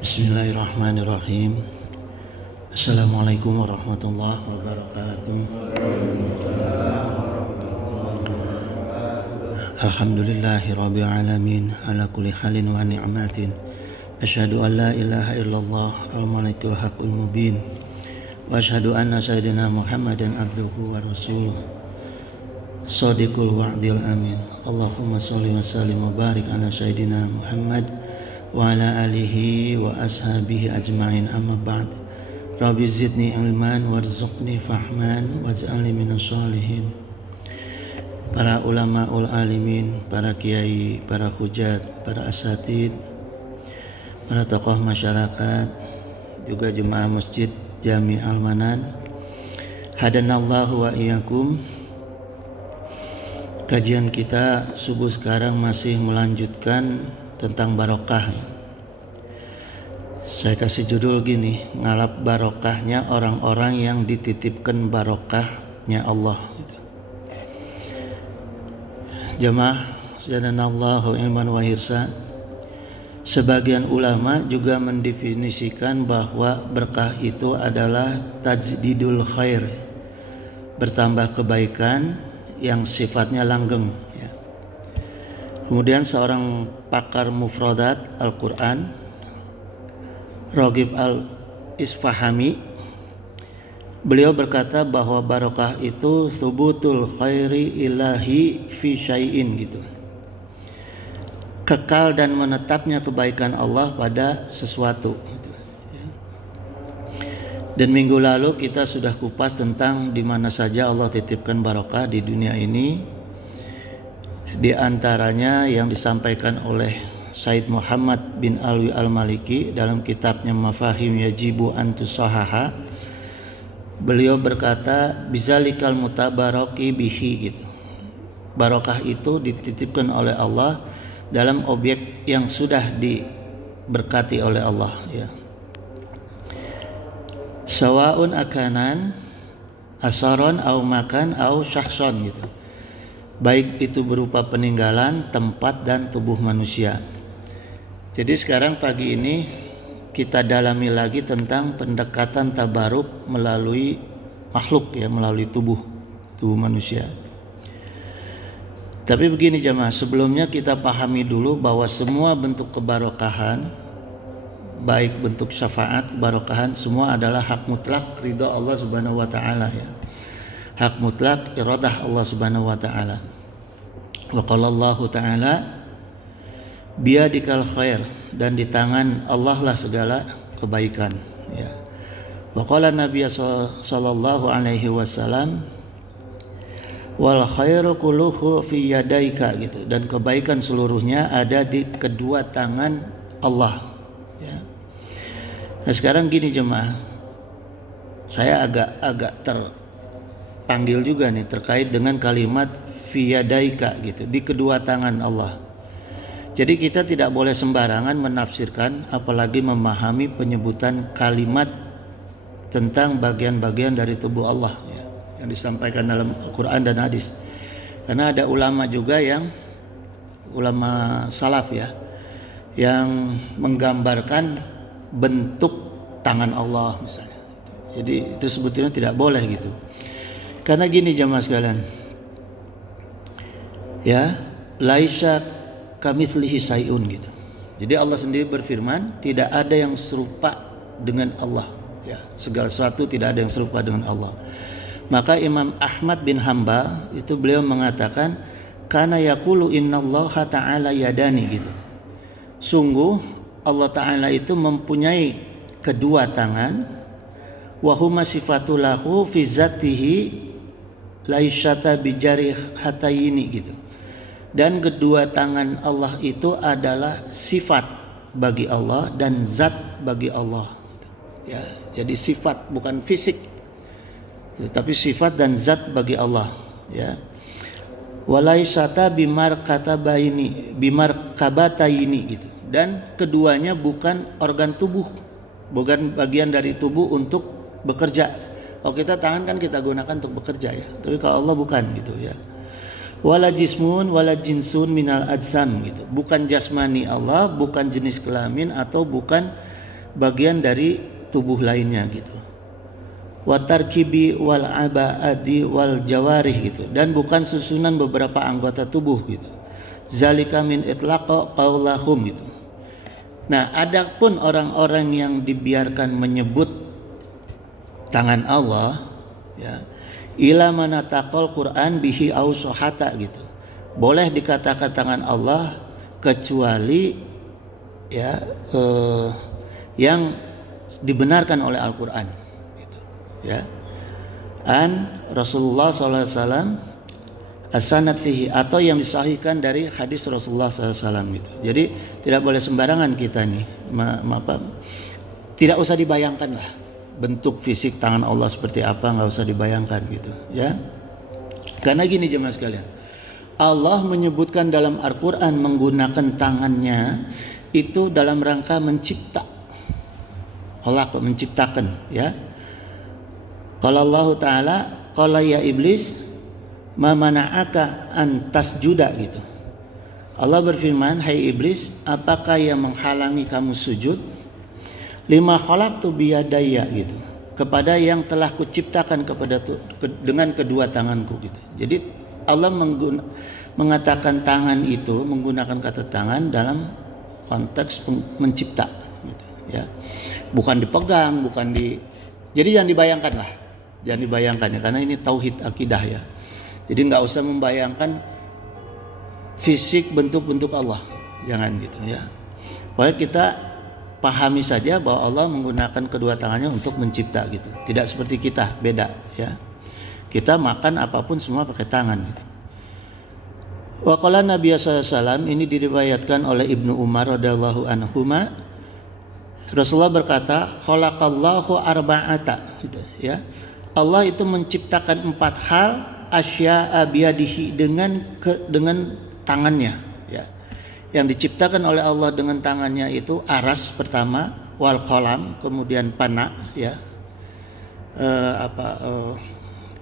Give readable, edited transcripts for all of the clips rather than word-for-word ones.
Bismillahirrahmanirrahim. Assalamualaikum warahmatullahi wabarakatuh. Alhamdulillahi rabbil alamin ala kulli halin wa ni'matin. Asyhadu an la ilaha illallah al-malikul haqqul mubin. Wa asyhadu anna sayyidina Muhammadan abduhu wa rasuluh. Shadiqul wa'dil amin. Allahumma shalli wa sallim wa barik ala sayyidina Muhammad wa ala alihi wa ashabihi ajma'in, amma ba'd. Rabbi zidni ilman warzuqni fahman waj'alni minas shalihin. Para ulamaul alimin, para kiai, para hujat, para asatid, para tokoh masyarakat, juga jemaah masjid Jami Al-Manan, hadanallahu wa iyyakum. Kajian kita subuh sekarang masih melanjutkan tentang barokah. Saya kasih judul gini, ngalap barokahnya orang-orang yang dititipkan barokahnya Allah. Jamaah zadanallahu ilman wa hirsa. Sebagian ulama juga mendefinisikan bahwa berkah itu adalah tajdidul khair, bertambah kebaikan yang sifatnya langgeng. Kemudian seorang pakar mufradat Al-Quran, Raghib Al-Isfahami, beliau berkata bahwa barokah itu thubutul khairi ilahi fi syai'in gitu. Kekal dan menetapnya kebaikan Allah pada sesuatu. Dan minggu lalu kita sudah kupas tentang di mana saja Allah titipkan barokah di dunia ini. Di antaranya yang disampaikan oleh Said Muhammad bin Alwi Al-Maliki dalam kitabnya Mafahim Yajibu Antusahaha. Beliau berkata, bizalikal mutabaraki bihi gitu. Barokah itu dititipkan oleh Allah dalam objek yang sudah diberkati oleh Allah, ya. Sawaun akanan asaron au makan au syakhson gitu. Baik itu berupa peninggalan, tempat dan tubuh manusia. Jadi sekarang pagi ini kita dalami lagi tentang pendekatan tabaruk melalui makhluk, ya, melalui tubuh manusia. Tapi begini jemaah, sebelumnya kita pahami dulu bahwa semua bentuk kebarokahan, baik bentuk syafaat, kebarokahan, semua adalah hak mutlak ridha Allah Subhanahu wa taala, ya. Hak mutlak iradah Allah Subhanahu wa taala. Wa qala Allah taala biyadikal khair, dan di tangan Allah lah segala kebaikan, ya. Wa qala Nabi sallallahu alaihi wasallam wal khairu kulluhu fi yadaika gitu, dan kebaikan seluruhnya ada di kedua tangan Allah, ya. Nah sekarang gini jemaah, saya agak terpanggil juga nih terkait dengan kalimat fi yadaika gitu, di kedua tangan Allah. Jadi kita tidak boleh sembarangan menafsirkan, apalagi memahami penyebutan kalimat tentang bagian-bagian dari tubuh Allah, ya, yang disampaikan dalam Al-Quran dan hadis. Karena ada ulama juga yang ulama salaf, ya, yang menggambarkan bentuk tangan Allah misalnya. Jadi itu sebetulnya tidak boleh gitu. Karena gini jemaah sekalian, ya, laisa kamitslihi syai'un gitu. Jadi Allah sendiri berfirman, tidak ada yang serupa dengan Allah, ya. Segala sesuatu tidak ada yang serupa dengan Allah. Maka Imam Ahmad bin Hanbal itu beliau mengatakan, kana yaqulu innallaha ta'ala yadani gitu. Sungguh Allah Ta'ala itu mempunyai kedua tangan, wa huma sifatulahu fi zatihi laisyata bijari hatayini gitu. Dan kedua tangan Allah itu adalah sifat bagi Allah dan zat bagi Allah, ya. Jadi sifat bukan fisik, ya, tapi sifat dan zat bagi Allah, ya. Walaisata bimarkabataini gitu. Dan keduanya bukan organ tubuh, bukan bagian dari tubuh untuk bekerja. Kalau kita tangan kan kita gunakan untuk bekerja, ya. Tapi kalau Allah bukan gitu, ya. wala jismun wala jinsun minal ajsam gitu. Bukan jasmani Allah, bukan jenis kelamin atau bukan bagian dari tubuh lainnya gitu. Wa tarkibi wal abaadi wal jawarih gitu, dan bukan susunan beberapa anggota tubuh gitu. Zalika min itlaqa qaulahum gitu. Nah, adapun orang-orang yang dibiarkan menyebut tangan Allah ya, ila manataqal Quran bihi au sohata gitu. Boleh dikatakan tangan Allah kecuali ya yang dibenarkan oleh Al-Qur'an gitu ya. An Rasulullah sallallahu alaihi wasallam as-sanad fihi, atau yang disahihkan dari hadis Rasulullah SAW gitu. Jadi tidak boleh sembarangan kita nih tidak usah dibayangkan lah bentuk fisik tangan Allah seperti apa, nggak usah dibayangkan gitu ya. Karena gini jemaah sekalian, Allah menyebutkan dalam Al-Quran menggunakan tangannya itu dalam rangka mencipta. Allah menciptakan ya. Kalau Allah Ta'ala qala ya iblis ma mana'aka an tasjuda gitu. Allah berfirman, hai iblis, apakah yang menghalangi kamu sujud? Lima khalaqtu biyadaya gitu, kepada yang telah kuciptakan dengan kedua tanganku gitu. Jadi Allah mengatakan tangan itu menggunakan kata tangan dalam konteks mencipta gitu ya. Bukan dipegang, jadi jangan dibayangkan lah. Jangan dibayangkan ya, karena ini tauhid akidah ya. Jadi nggak usah membayangkan fisik bentuk-bentuk Allah, jangan gitu ya. Pokoknya kita pahami saja bahwa Allah menggunakan kedua tangannya untuk mencipta gitu. Tidak seperti kita, beda ya. Kita makan apapun semua pakai tangan gitu. Wa qala Nabi sallallahu alaihi wasallam, ini diriwayatkan oleh Ibnu Umar radhiyallahu anhuma, Rasulullah berkata, khalaqallahu arba'ata gitu ya. Allah itu menciptakan 4 hal asya'a biyadihi dengan tangannya ya. Yang diciptakan oleh Allah dengan tangannya itu aras pertama, wal qalam, kemudian pana ya.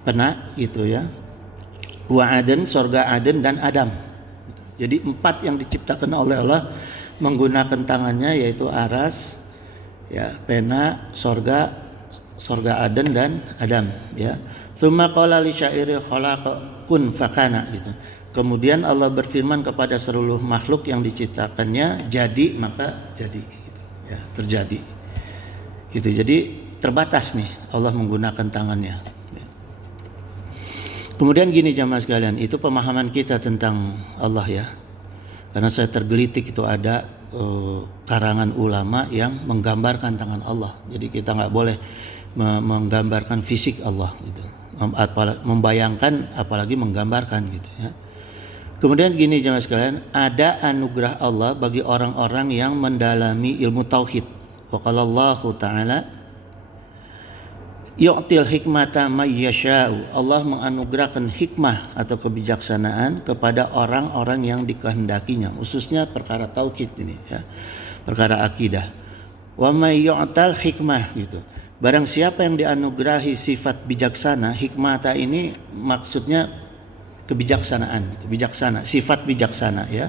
Pana gitu ya. Wa aden, sorga aden, dan Adam. Jadi 4 yang diciptakan oleh Allah menggunakan tangannya, yaitu aras ya, pena, sorga aden, dan Adam ya. Tsumma qala li syairi khalaqa kun fakana gitu. Kemudian Allah berfirman kepada seluruh makhluk yang diciptakannya, jadi maka jadi gitu ya, terjadi gitu. Jadi terbatas nih Allah menggunakan tangannya. Kemudian gini jamaah sekalian, itu pemahaman kita tentang Allah ya. Karena saya tergelitik itu ada karangan ulama yang menggambarkan tangan Allah. Jadi kita nggak boleh menggambarkan fisik Allah gitu, membayangkan apalagi menggambarkan gitu ya. Kemudian gini jemaah sekalian, ada anugerah Allah bagi orang-orang yang mendalami ilmu tauhid. Wa qala Allah Ta'ala yu'til hikmata may yasha'u. Allah menganugerahkan hikmah atau kebijaksanaan kepada orang-orang yang dikehendakinya, khususnya perkara tauhid ini ya, perkara akidah. Wa may yu'tal hikmah gitu. Barang siapa yang dianugerahi sifat bijaksana, hikmata ini maksudnya kebijaksanaan, bijaksana, sifat bijaksana ya.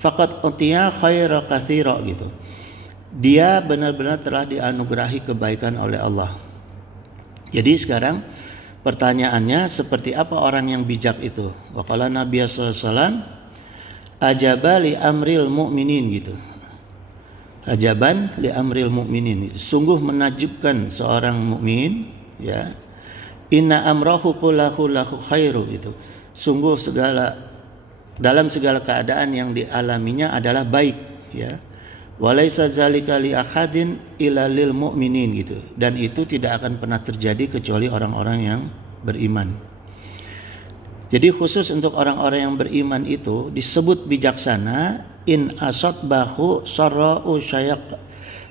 Faqad utiya khaira katsira gitu. Dia benar-benar telah dianugerahi kebaikan oleh Allah. Jadi sekarang pertanyaannya, seperti apa orang yang bijak itu? Wa qala Nabi sallallahu alaihi wasallam ajaba li amril mu'minin gitu. Ajaban li amril mu'minin, sungguh menakjubkan seorang mukmin ya. Inna amrahu kullahu lahu khairu gitu. Sungguh dalam segala keadaan yang dialaminya adalah baik ya. Walaisa zalika li ahadin illa lil mu'minin gitu. Dan itu tidak akan pernah terjadi kecuali orang-orang yang beriman. Jadi khusus untuk orang-orang yang beriman itu disebut bijaksana. In asad bahu sarra'u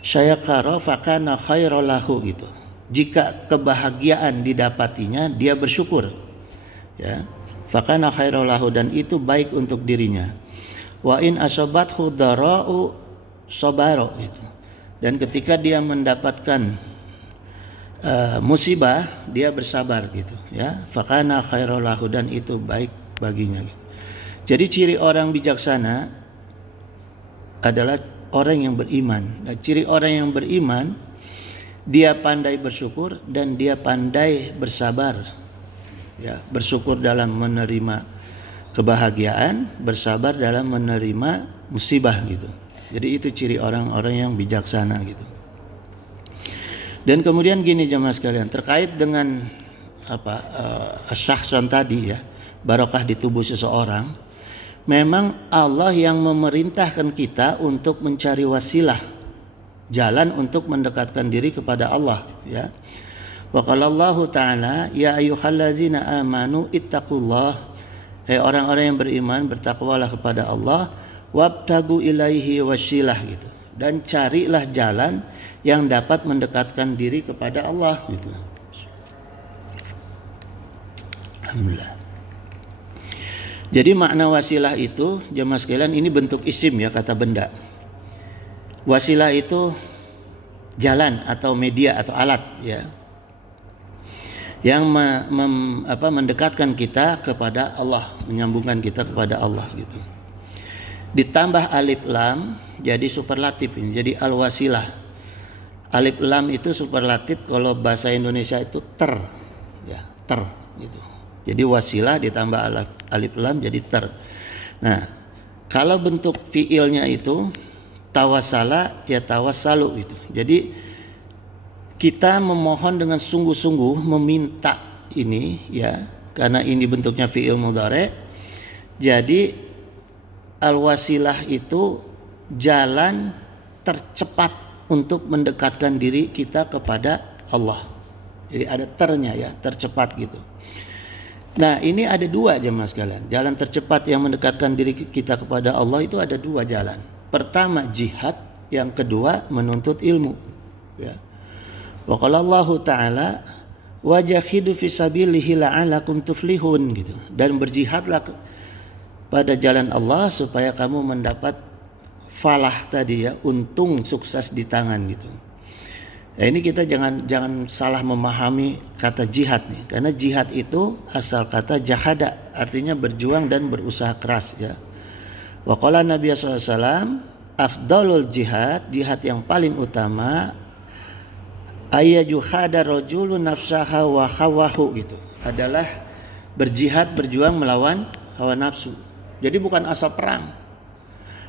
syayakara fakana khairalahu gitu. Jika kebahagiaan didapatinya, dia bersyukur ya, fakana khairalahu, dan itu baik untuk dirinya. Wa in asabathu dara'u sabara gitu. Dan ketika dia mendapatkan musibah, dia bersabar gitu ya, fakana khairalahu, dan itu baik baginya gitu. Jadi ciri orang bijaksana adalah orang yang beriman. Nah, ciri orang yang beriman, dia pandai bersyukur dan dia pandai bersabar. Ya, bersyukur dalam menerima kebahagiaan, bersabar dalam menerima musibah gitu. Jadi itu ciri orang-orang yang bijaksana gitu. Dan kemudian gini jemaah sekalian, terkait dengan syahsan tadi ya, barokah di tubuh seseorang, memang Allah yang memerintahkan kita untuk mencari wasilah, jalan untuk mendekatkan diri kepada Allah ya. Wa qala Allah Ta'ala, ya ayyuhallazina amanu ittaqullah, hai orang-orang yang beriman, bertakwalah kepada Allah, wabtagu ilaihi wasilah gitu, dan carilah jalan yang dapat mendekatkan diri kepada Allah gitu. Alhamdulillah. Jadi makna wasilah itu jemaah sekalian, ini bentuk isim ya, kata benda. Wasilah itu jalan atau media atau alat ya, yang mendekatkan kita kepada Allah, menyambungkan kita kepada Allah gitu. Ditambah alif lam jadi superlatif ini, jadi al-wasilah. Alif lam itu superlatif, kalau bahasa Indonesia itu ter ya, ter gitu. Jadi wasilah ditambah alif lam jadi ter. Nah, kalau bentuk fiilnya itu tawasala ya tawassalu gitu. Jadi kita memohon dengan sungguh-sungguh, meminta ini ya, karena ini bentuknya fiil mudhari. Jadi al-wasilah itu jalan tercepat untuk mendekatkan diri kita kepada Allah. Jadi ada ternya ya, tercepat gitu. Nah, ini ada dua jemaah sekalian. Jalan tercepat yang mendekatkan diri kita kepada Allah itu ada dua jalan. Pertama jihad, yang kedua menuntut ilmu. Ya. Wa qala Allah Ta'ala wajahidu fisabilihi la'alakum tuflihun gitu. Dan berjihadlah pada jalan Allah supaya kamu mendapat falah tadi ya, untung sukses di tangan gitu. Nah, ini kita jangan salah memahami kata jihad nih, karena jihad itu asal kata jahada, artinya berjuang dan berusaha keras ya. Wa qala Nabi SAW, afdalul jihad, jihad yang paling utama ayajuhada rajulun nafsaha wa hawahu gitu, adalah berjihad, berjuang melawan hawa nafsu. Jadi bukan asal perang,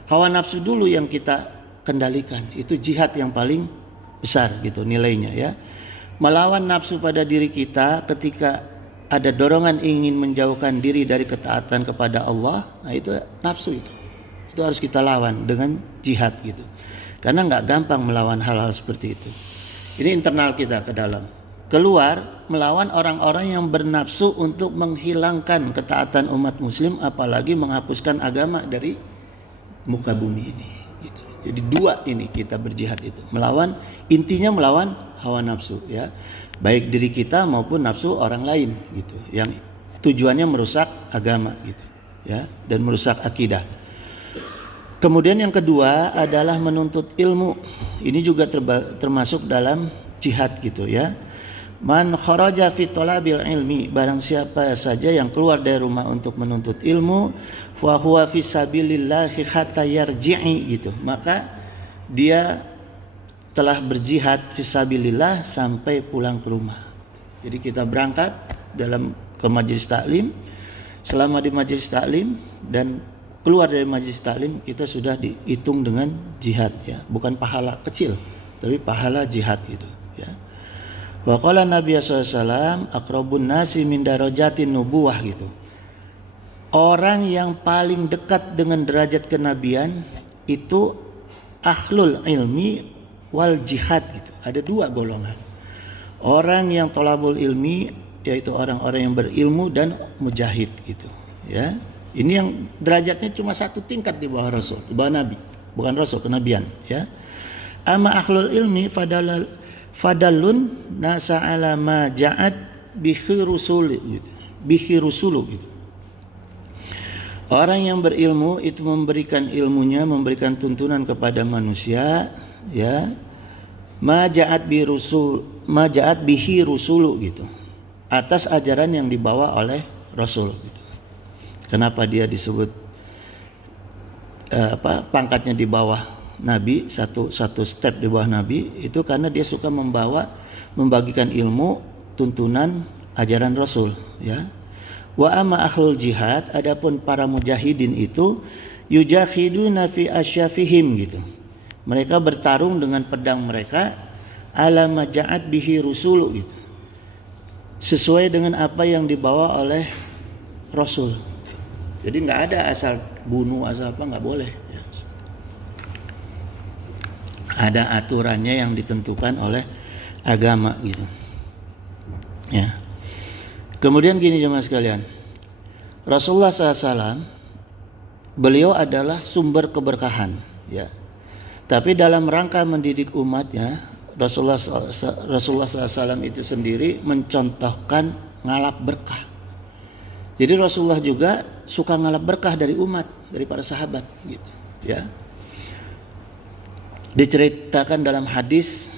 hawa nafsu dulu yang kita kendalikan, itu jihad yang paling besar gitu nilainya ya. Melawan nafsu pada diri kita ketika ada dorongan ingin menjauhkan diri dari ketaatan kepada Allah, nah itu nafsu itu harus kita lawan dengan jihad gitu. Karena nggak gampang melawan hal-hal seperti itu. Ini internal kita ke dalam. Keluar melawan orang-orang yang bernafsu untuk menghilangkan ketaatan umat muslim, apalagi menghapuskan agama dari muka bumi ini gitu. Jadi dua ini kita berjihad itu, melawan, intinya melawan hawa nafsu ya, baik diri kita maupun nafsu orang lain gitu, yang tujuannya merusak agama gitu ya, dan merusak akidah. Kemudian yang kedua adalah menuntut ilmu. Ini juga termasuk dalam jihad gitu ya. Man kharaja fi talabil ilmi, barang siapa saja yang keluar dari rumah untuk menuntut ilmu, fa huwa fi sabilillahi hatta yarji'i gitu, maka dia telah berjihad fi sabilillah sampai pulang ke rumah. Jadi kita berangkat ke majelis taklim, selama di majelis taklim dan keluar dari majelis taklim, kita sudah dihitung dengan jihad ya, bukan pahala kecil tapi pahala jihad gitu ya. Wa qala Nabi SAW, aqrabun nasi min darajatin nubuwah gitu. Orang yang paling dekat dengan derajat kenabian itu ahlul ilmi wal jihad gitu. Ada dua golongan. Orang yang thalabul ilmi, yaitu orang-orang yang berilmu, dan mujahid gitu ya. Ini yang derajatnya cuma satu tingkat di bawah Rasul, di bawah Nabi, bukan Rasul, kenabian ya. Amma ahlul ilmi fadalun nasa ala ma ja'at bihi rusulu gitu. Orang yang berilmu itu memberikan ilmunya, memberikan tuntunan kepada manusia ya, ma ja'at bihi rusulu gitu, atas ajaran yang dibawa oleh Rasul gitu. Kenapa dia disebut pangkatnya di bawah Nabi, satu step di bawah Nabi, itu karena dia suka membagikan ilmu, tuntunan, ajaran Rasul, ya. Wa amma ahlul jihad, adapun para mujahidin itu yujahiduna fi asyafihim gitu. Mereka bertarung dengan pedang mereka ala maja'at bihi rusulu gitu. Sesuai dengan apa yang dibawa oleh Rasul. Jadi nggak ada asal bunuh asal apa, nggak boleh. Ada aturannya yang ditentukan oleh agama gitu. Ya. Kemudian gini jemaah sekalian, Rasulullah SAW beliau adalah sumber keberkahan, ya. Tapi dalam rangka mendidik umatnya, Rasulullah SAW itu sendiri mencontohkan ngalap berkah. Jadi Rasulullah juga suka ngalap berkah dari umat, dari para sahabat gitu, ya. Diceritakan dalam hadis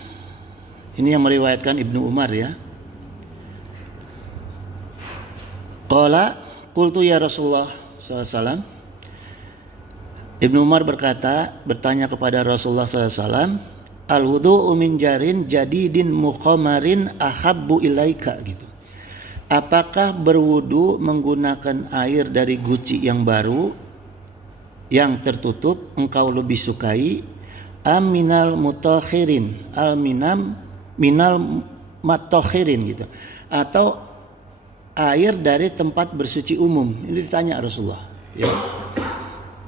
ini yang meriwayatkan Ibnu Umar, ya. Qala qultu ya Rasulullah SAW. Ibnu Umar bertanya kepada Rasulullah SAW, al-wudu'u min jarin jadidin mukhamarin ahabbu ilaika gitu. Apakah berwudu menggunakan air dari guci yang baru yang tertutup engkau lebih sukai, aminal mutakhirin minal matakhirin gitu, atau air dari tempat bersuci umum? Ini ditanya Rasulullah, ya.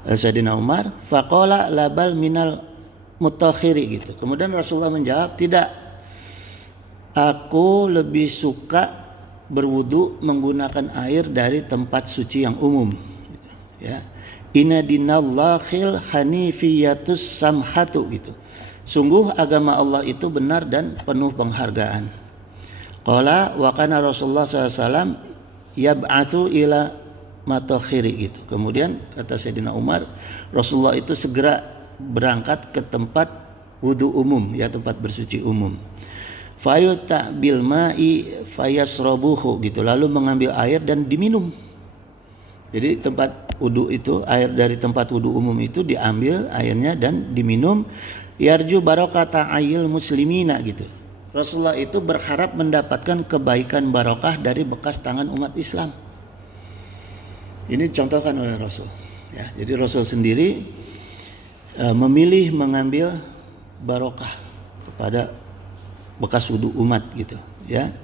Sayyidina Umar faqala labal minal mutakhiri gitu. Kemudian Rasulullah menjawab, tidak, aku lebih suka berwudu menggunakan air dari tempat suci yang umum, ya. Inna dinallahil hanifiyatus samhatu gitu. Sungguh agama Allah itu benar dan penuh penghargaan. Qala wa kana Rasulullah SAW yab'atsu ila matakhiri gitu. Kemudian kata Sayyidina Umar, Rasulullah itu segera berangkat ke tempat wudu umum, ya, tempat bersuci umum. Fayuta bil ma'i fayasrabuhu gitu, lalu mengambil air dan diminum. Jadi tempat wudu itu, air dari tempat wudu umum itu diambil airnya dan diminum. Yarju barokata ayil muslimina gitu. Rasulullah itu berharap mendapatkan kebaikan barokah dari bekas tangan umat Islam. Ini contohkan oleh Rasul, ya. Jadi Rasul sendiri memilih mengambil barokah kepada bekas wudu umat gitu, ya.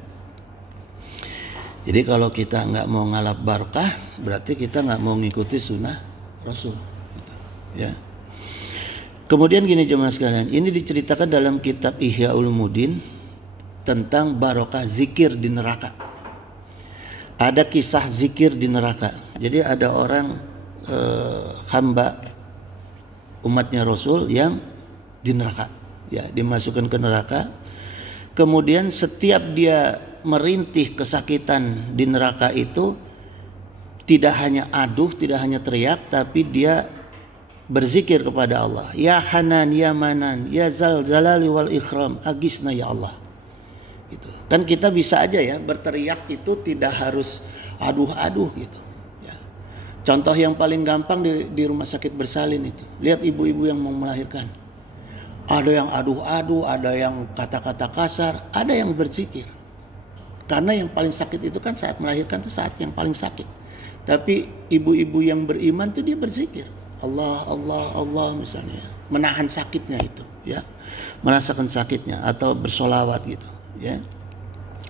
Jadi kalau kita nggak mau ngalap barokah, berarti kita nggak mau ngikuti sunnah Rasul gitu, ya. Kemudian gini jemaah sekalian, ini diceritakan dalam kitab Ihya Ulumuddin tentang barokah zikir di neraka. Ada kisah zikir di neraka. Jadi ada orang hamba umatnya Rasul yang di neraka, ya, dimasukkan ke neraka. Kemudian setiap dia merintih kesakitan di neraka itu, tidak hanya aduh, tidak hanya teriak, tapi dia berzikir kepada Allah. Ya Hanan, ya Manan, ya Zal Jalali wal Ikram, agisna ya Allah. Gitu. Kan kita bisa aja ya berteriak itu tidak harus aduh-aduh gitu. Ya. Contoh yang paling gampang di rumah sakit bersalin itu. Lihat ibu-ibu yang mau melahirkan. Ada yang aduh-aduh, ada yang kata-kata kasar, ada yang berzikir. Karena yang paling sakit itu kan saat melahirkan itu saat yang paling sakit. Tapi ibu-ibu yang beriman itu dia berzikir. Allah, Allah, Allah misalnya. Menahan sakitnya itu, ya. Merasakan sakitnya atau bersolawat gitu, ya.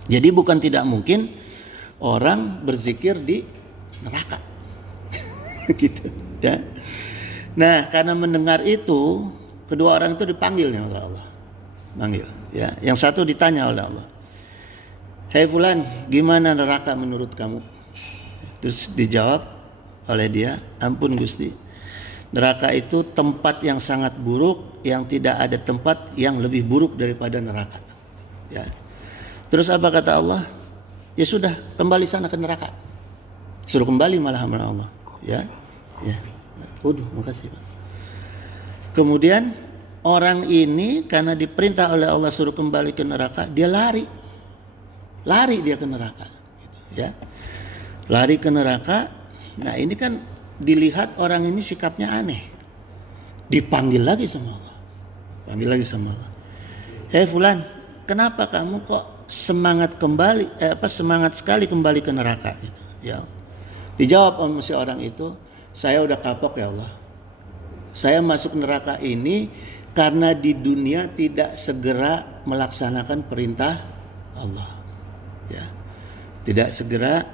Jadi bukan tidak mungkin orang berzikir di neraka. Gitu, ya. Nah, karena mendengar itu, kedua orang itu dipanggil oleh Allah. Panggil, ya. Yang satu ditanya oleh Allah. Hei fulan, gimana neraka menurut kamu? Terus dijawab oleh dia, ampun Gusti, neraka itu tempat yang sangat buruk, yang tidak ada tempat yang lebih buruk daripada neraka. Ya. Terus apa kata Allah? Ya sudah, kembali sana ke neraka. Suruh kembali malah sama Allah. Ya, ya. Waduh, makasih Pak. Kemudian orang ini karena diperintah oleh Allah suruh kembali ke neraka, dia lari dia ke neraka, gitu, ya. Lari ke neraka, Nah ini kan dilihat orang ini sikapnya aneh, dipanggil lagi sama Allah, panggil lagi sama Allah. Hei fulan, kenapa kamu kok semangat sekali kembali ke neraka gitu? Ya, dijawab sama si orang itu, saya udah kapok ya Allah. Saya masuk neraka ini karena di dunia tidak segera melaksanakan perintah Allah. Ya. Tidak segera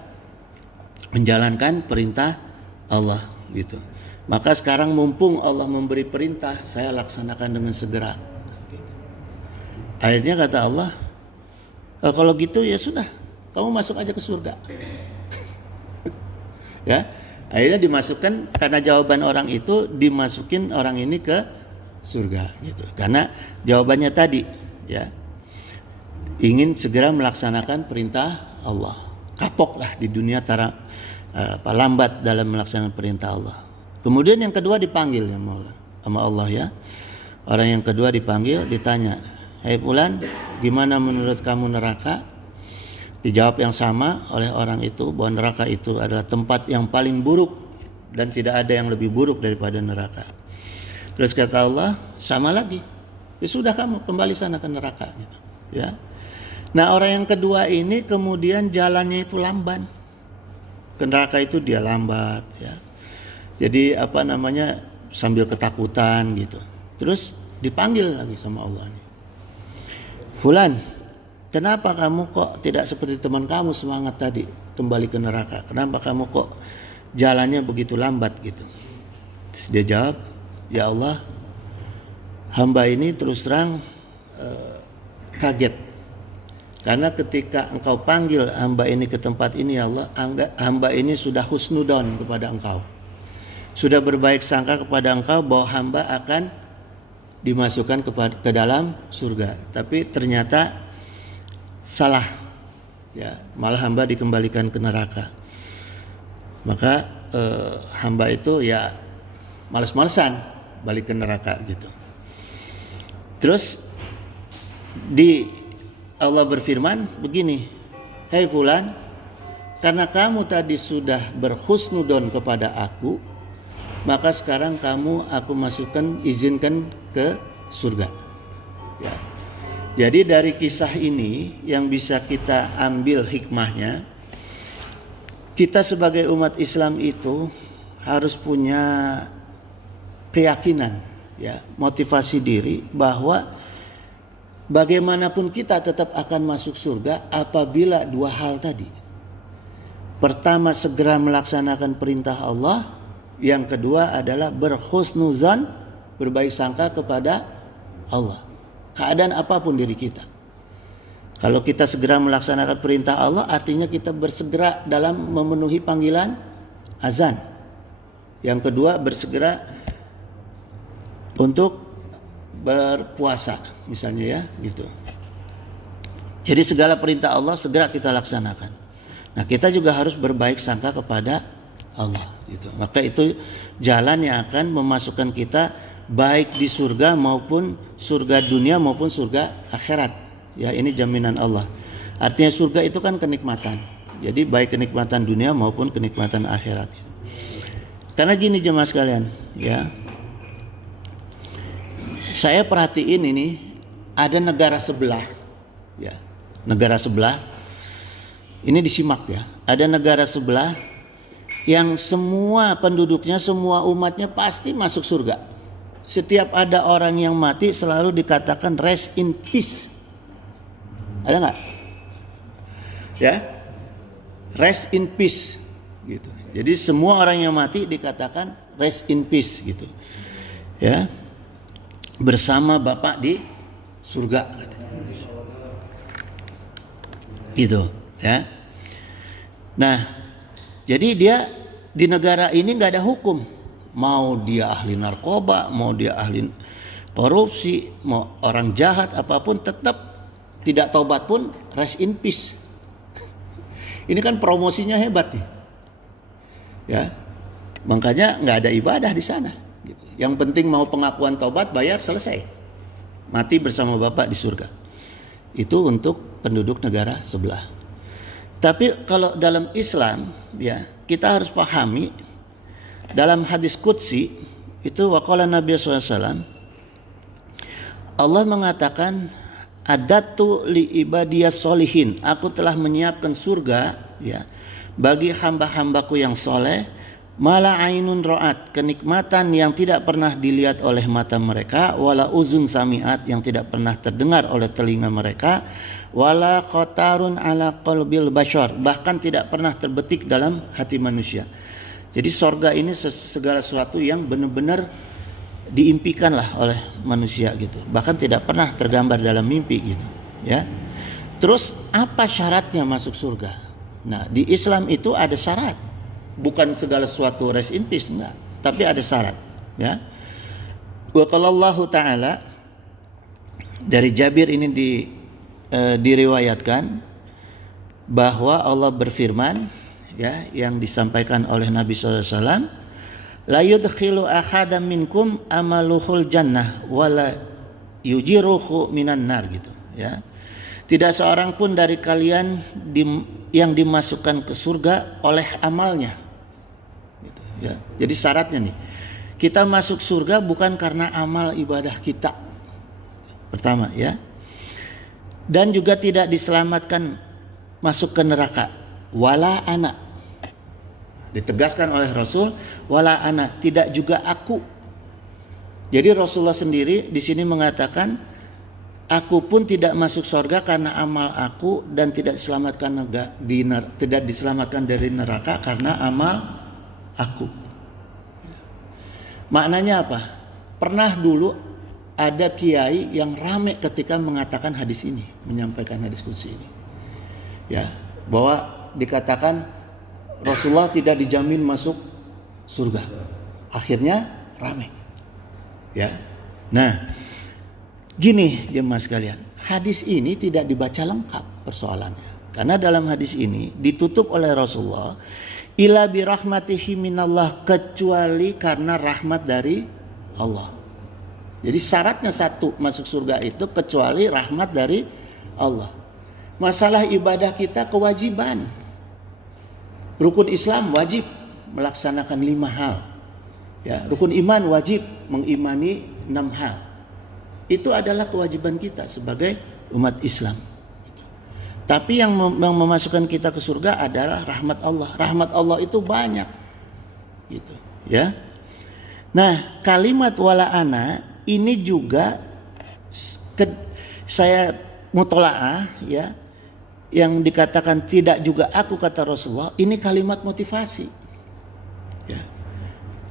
menjalankan perintah Allah gitu. Maka sekarang mumpung Allah memberi perintah, saya laksanakan dengan segera. Akhirnya kata Allah, kalau gitu ya sudah, kamu masuk aja ke surga. Ya, akhirnya dimasukkan, karena jawaban orang itu dimasukin orang ini ke surga gitu. Karena jawabannya tadi, ya, ingin segera melaksanakan perintah Allah. Kapoklah di dunia lambat dalam melaksanakan perintah Allah. Kemudian yang kedua dipanggil ya sama Allah ya. Orang yang kedua dipanggil, ditanya, hei fulan, gimana menurut kamu neraka? Dijawab yang sama oleh orang itu, bahwa neraka itu adalah tempat yang paling buruk dan tidak ada yang lebih buruk daripada neraka. Terus kata Allah, sama lagi, ya sudah kamu kembali sana ke neraka gitu, ya. Nah orang yang kedua ini kemudian jalannya itu lamban, ke neraka itu dia lambat ya. Jadi sambil ketakutan gitu. Terus dipanggil lagi sama Allah nih. Fulan, kenapa kamu kok tidak seperti teman kamu semangat tadi kembali ke neraka? Kenapa kamu kok jalannya begitu lambat gitu? Terus dia jawab, ya Allah, hamba ini terus terang kaget. Karena ketika engkau panggil hamba ini ke tempat ini ya Allah, hamba ini sudah husnudon kepada engkau. Sudah berbaik sangka kepada engkau bahwa hamba akan dimasukkan ke dalam surga. Tapi ternyata salah, ya, malah hamba dikembalikan ke neraka. Maka hamba itu ya malas-malesan balik ke neraka gitu. Terus Allah berfirman begini, hei fulan, karena kamu tadi sudah berhusnudon kepada aku, maka sekarang aku izinkan ke surga. Ya. Jadi dari kisah ini yang bisa kita ambil hikmahnya, kita sebagai umat Islam itu harus punya keyakinan, ya, motivasi diri bahwa bagaimanapun kita tetap akan masuk surga apabila dua hal tadi. Pertama, segera melaksanakan perintah Allah. Yang kedua adalah berhusnuzan, berbaik sangka kepada Allah. Keadaan apapun diri kita. Kalau kita segera melaksanakan perintah Allah, artinya kita bersegera dalam memenuhi panggilan azan. Yang kedua, bersegera untuk berpuasa misalnya ya gitu. Jadi segala perintah Allah segera kita laksanakan. Nah kita juga harus berbaik sangka kepada Allah gitu. Maka itu jalan yang akan memasukkan kita baik di surga maupun surga dunia maupun surga akhirat. Ya ini jaminan Allah. Artinya surga itu kan kenikmatan. Jadi baik kenikmatan dunia maupun kenikmatan akhirat. Karena gini jemaah sekalian ya. Saya perhatiin ini ada negara sebelah, ya, negara sebelah. Ini disimak ya. Ada negara sebelah yang semua penduduknya, semua umatnya pasti masuk surga. Setiap ada orang yang mati selalu dikatakan rest in peace. Ada nggak? Ya, rest in peace, gitu. Jadi semua orang yang mati dikatakan rest in peace, gitu. Ya. Bersama Bapak di surga gitu ya. Nah jadi dia di negara ini nggak ada hukum, mau dia ahli narkoba, mau dia ahli korupsi, mau orang jahat apapun, tetap tidak taubat pun rest in peace. Ini kan promosinya hebat nih ya, makanya nggak ada ibadah di sana. Yang penting mau pengakuan taubat, bayar, selesai. Mati bersama Bapak di surga. Itu untuk penduduk negara sebelah. Tapi kalau dalam Islam ya, kita harus pahami dalam hadis qudsi itu waqala Nabi SAW, Allah mengatakan adatu li ibadiyas solihin, aku telah menyiapkan surga ya bagi hamba-hambaku yang soleh, mala ainun ra'at, kenikmatan yang tidak pernah dilihat oleh mata mereka, wala uzun sami'at, yang tidak pernah terdengar oleh telinga mereka, wala khotarun ala qalbil bashar, bahkan tidak pernah terbetik dalam hati manusia. Jadi sorga ini segala sesuatu yang benar-benar diimpikan lah oleh manusia gitu, bahkan tidak pernah tergambar dalam mimpi gitu ya. Terus apa syaratnya masuk surga? Nah, di Islam itu ada syarat, bukan segala sesuatu rest in peace, enggak, tapi ada syarat ya. Wa qalallahu ta'ala, dari Jabir ini diriwayatkan bahwa Allah berfirman ya, yang disampaikan oleh Nabi SAW, la yudkhilu ahadam minkum amaluhul jannah wala yujiruhu minan nar gitu ya. Tidak seorang pun dari kalian yang dimasukkan ke surga oleh amalnya gitu ya. Jadi syaratnya nih, kita masuk surga bukan karena amal ibadah kita, pertama ya. Dan juga tidak diselamatkan masuk ke neraka, wala ana, ditegaskan oleh Rasul, wala ana, tidak juga aku. Jadi Rasulullah sendiri di sini mengatakan, aku pun tidak masuk surga karena amal aku, dan tidak diselamatkan dari neraka karena amal aku. Maknanya apa? Pernah dulu ada kiai yang rame ketika mengatakan hadis ini, menyampaikan hadis qudsi ini ya, bahwa dikatakan Rasulullah tidak dijamin masuk surga. Akhirnya rame ya. Nah, gini jemaah sekalian, hadis ini tidak dibaca lengkap persoalannya, karena dalam hadis ini ditutup oleh Rasulullah, ila bi rahmatihi minallah, kecuali karena rahmat dari Allah. Jadi syaratnya satu, masuk surga itu kecuali rahmat dari Allah. Masalah ibadah kita kewajiban. Rukun Islam wajib melaksanakan 5 hal. Ya, rukun iman wajib mengimani 6 hal. Itu adalah kewajiban kita sebagai umat Islam. Tapi yang memasukkan kita ke surga adalah rahmat Allah. Rahmat Allah itu banyak. Gitu, ya. Nah, kalimat wala ana ini juga saya mutolaah ya, yang dikatakan tidak juga aku kata Rasulullah, ini kalimat motivasi ya.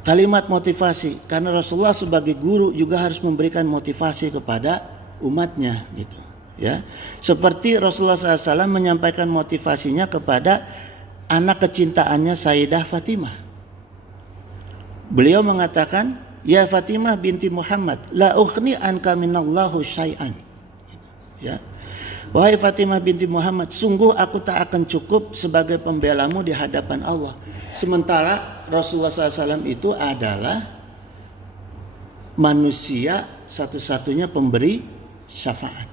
Kalimat motivasi, karena Rasulullah sebagai guru juga harus memberikan motivasi kepada umatnya gitu ya. Seperti Rasulullah SAW menyampaikan motivasinya kepada anak kecintaannya Sayyidah Fatimah. Beliau mengatakan, ya Fatimah binti Muhammad, la ukhni anka minallahu syai'an. Ya. Wahai Fatimah binti Muhammad, sungguh aku tak akan cukup sebagai pembelamu di hadapan Allah. Sementara Rasulullah SAW itu adalah manusia satu-satunya pemberi syafaat.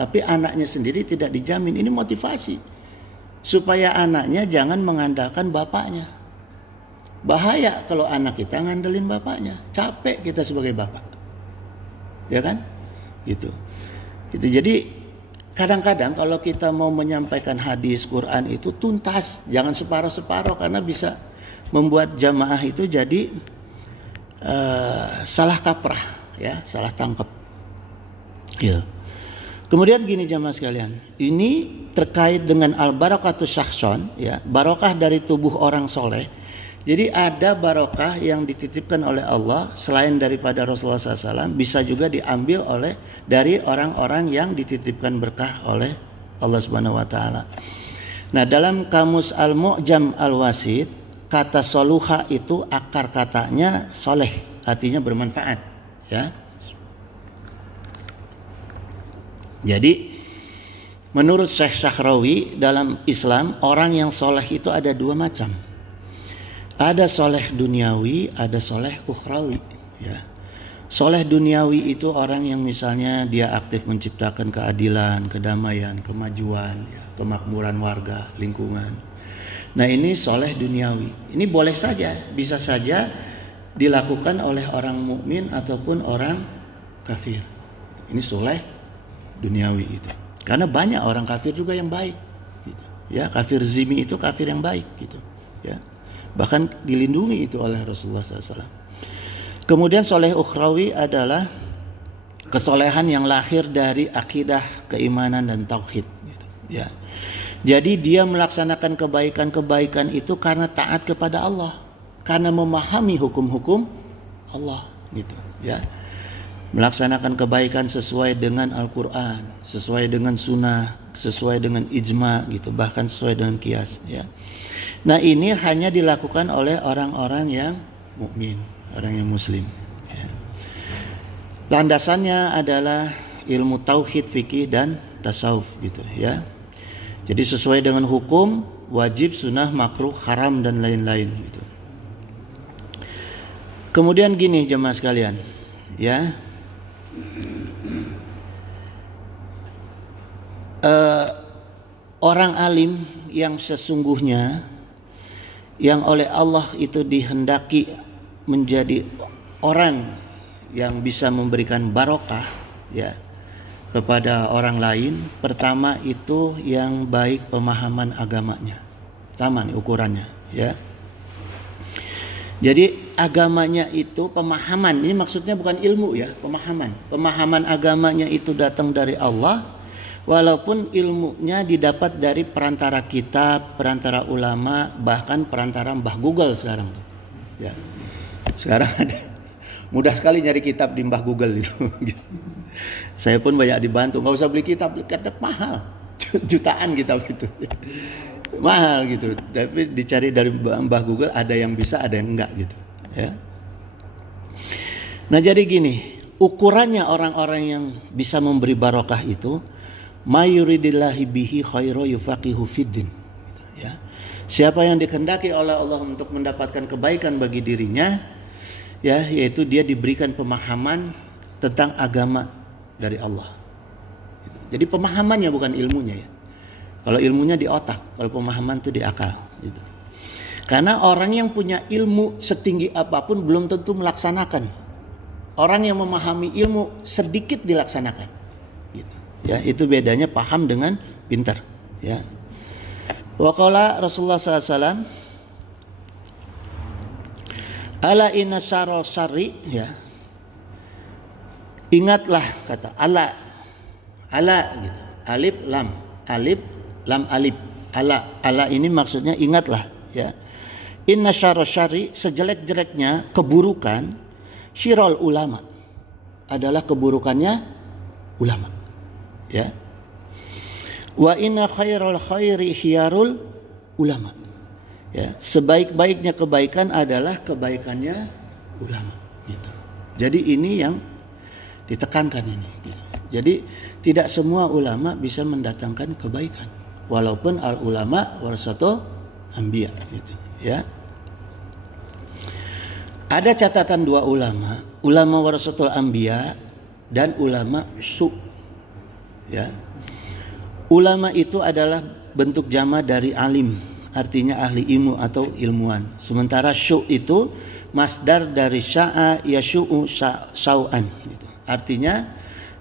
Tapi anaknya sendiri tidak dijamin. Ini motivasi supaya anaknya jangan mengandalkan bapaknya. Bahaya kalau anak kita ngandelin bapaknya, capek kita sebagai bapak, ya kan? Gitu. Jadi kadang-kadang kalau kita mau menyampaikan hadis Quran itu tuntas, jangan separuh-separuh, karena bisa membuat jamaah itu jadi salah kaprah, ya, salah tangkap. Ya. Kemudian gini jamaah sekalian, ini terkait dengan al-barakatus syahson, ya, barokah dari tubuh orang soleh. Jadi ada barokah yang dititipkan oleh Allah selain daripada Rasulullah SAW, bisa juga diambil dari orang-orang yang dititipkan berkah oleh Allah Subhanahu Wa Taala. Nah, dalam kamus Al-Mu'jam Al-Wasit, kata soluha itu akar katanya soleh, artinya bermanfaat. Ya. Jadi menurut Syekh Syahrawi, dalam Islam orang yang soleh itu ada 2 macam. Ada soleh duniawi, ada soleh ukhrawi. Ya. Soleh duniawi itu orang yang misalnya dia aktif menciptakan keadilan, kedamaian, kemajuan, ya, kemakmuran warga, lingkungan. Nah ini soleh duniawi. Ini boleh saja, bisa saja dilakukan oleh orang mukmin ataupun orang kafir. Ini soleh duniawi itu. Karena banyak orang kafir juga yang baik. Gitu. Ya, kafir zimmi itu kafir yang baik. Gitu. Ya, bahkan dilindungi itu oleh Rasulullah SAW. Kemudian soleh ukhrawi adalah kesolehan yang lahir dari akidah, keimanan dan tauhid. Gitu. Ya. Jadi dia melaksanakan kebaikan-kebaikan itu karena taat kepada Allah, karena memahami hukum-hukum Allah. Gitu. Ya. Melaksanakan kebaikan sesuai dengan Al-Quran, sesuai dengan Sunnah, sesuai dengan ijma, gitu, bahkan sesuai dengan qiyas. Ya. Nah ini hanya dilakukan oleh orang-orang yang mukmin, orang yang muslim. Ya. Landasannya adalah ilmu tauhid, fikih dan tasawuf, gitu ya. Jadi sesuai dengan hukum, wajib, sunnah, makruh, haram dan lain-lain. Gitu. Kemudian gini jemaah sekalian, ya. Orang alim yang sesungguhnya, yang oleh Allah itu dihendaki menjadi orang yang bisa memberikan barokah, ya, kepada orang lain. Pertama itu yang baik pemahaman agamanya. Pertama nih ukurannya, ya. Jadi agamanya itu pemahaman, ini maksudnya bukan ilmu ya, pemahaman. Pemahaman agamanya itu datang dari Allah, walaupun ilmunya didapat dari perantara kitab, perantara ulama, bahkan perantara Mbah Google sekarang tuh. Ya. Sekarang ada mudah sekali nyari kitab di Mbah Google itu. Saya pun banyak dibantu, nggak usah beli kitab mahal, jutaan kitab itu. Mahal gitu, tapi dicari dari Mbah Google, ada yang bisa, ada yang enggak gitu ya. Nah jadi gini, ukurannya orang-orang yang bisa memberi barokah itu mayuridillahi bihi khairu yufaqihu fiddin, gitu, ya. Siapa yang dikehendaki oleh Allah untuk mendapatkan kebaikan bagi dirinya, ya, yaitu dia diberikan pemahaman tentang agama dari Allah. Jadi pemahamannya bukan ilmunya ya. Kalau ilmunya di otak, kalau pemahaman itu di akal, gitu. Karena orang yang punya ilmu setinggi apapun belum tentu melaksanakan. Orang yang memahami ilmu sedikit dilaksanakan, gitu. Ya, itu bedanya paham dengan pintar. Ya. Waqala Rasulullah SAW, ala inna syarra syarri, ya. Ingatlah, kata ala gitu. Alif lam, alif lam alif, ala ini maksudnya ingatlah, ya. Inna syarra syarri, sejelek-jeleknya keburukan, syirul ulama, adalah keburukannya ulama, ya. Wa inna khairul khairi khiyarul ulama, ya. Sebaik-baiknya kebaikan adalah kebaikannya ulama, gitu. Jadi ini yang ditekankan ini, gitu. Jadi tidak semua ulama bisa mendatangkan kebaikan, walaupun al ulama warasatul anbiya, gitu, ya. Ada catatan dua ulama warasatul anbiya dan ulama su, ya. Ulama itu adalah bentuk jama dari alim, artinya ahli ilmu atau ilmuwan. Sementara su itu masdar dari sya'a yashu'u sau'an, gitu. Artinya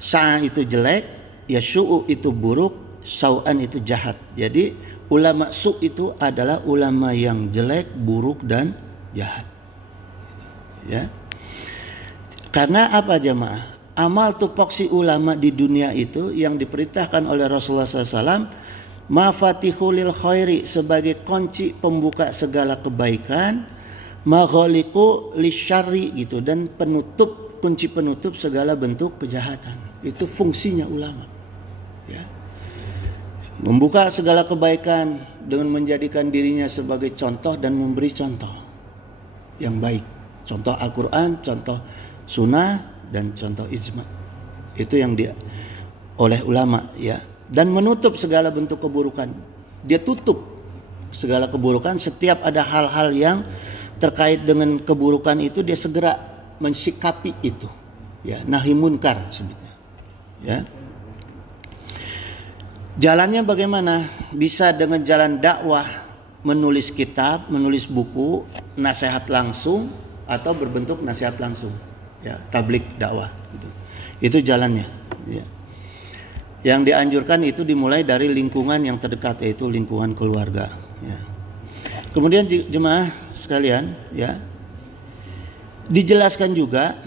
sya'a itu jelek, yashu'u itu buruk, sau'an itu jahat. Jadi ulama su itu adalah ulama yang jelek, buruk dan jahat, ya. Karena apa jemaah? Amal tupoksi ulama di dunia itu yang diperintahkan oleh Rasulullah SAW, mafatihulil khairi, sebagai kunci pembuka segala kebaikan, maghaliqu lisyarri, gitu, dan penutup, kunci penutup segala bentuk kejahatan. Itu fungsinya ulama, ya. Membuka segala kebaikan dengan menjadikan dirinya sebagai contoh dan memberi contoh yang baik. Contoh Al-Quran, contoh Sunnah, dan contoh ijma. Itu yang dia oleh ulama, ya. Dan menutup segala bentuk keburukan. Dia tutup segala keburukan. Setiap ada hal-hal yang terkait dengan keburukan itu, dia segera mensikapi itu, ya, nahi munkar sebutnya. Ya. Jalannya bagaimana? Bisa dengan jalan dakwah, menulis kitab, menulis buku, nasihat langsung atau berbentuk nasihat langsung. Ya, tablik dakwah gitu. Itu jalannya, ya. Yang dianjurkan itu dimulai dari lingkungan yang terdekat, yaitu lingkungan keluarga, ya. Kemudian jemaah sekalian, ya, dijelaskan juga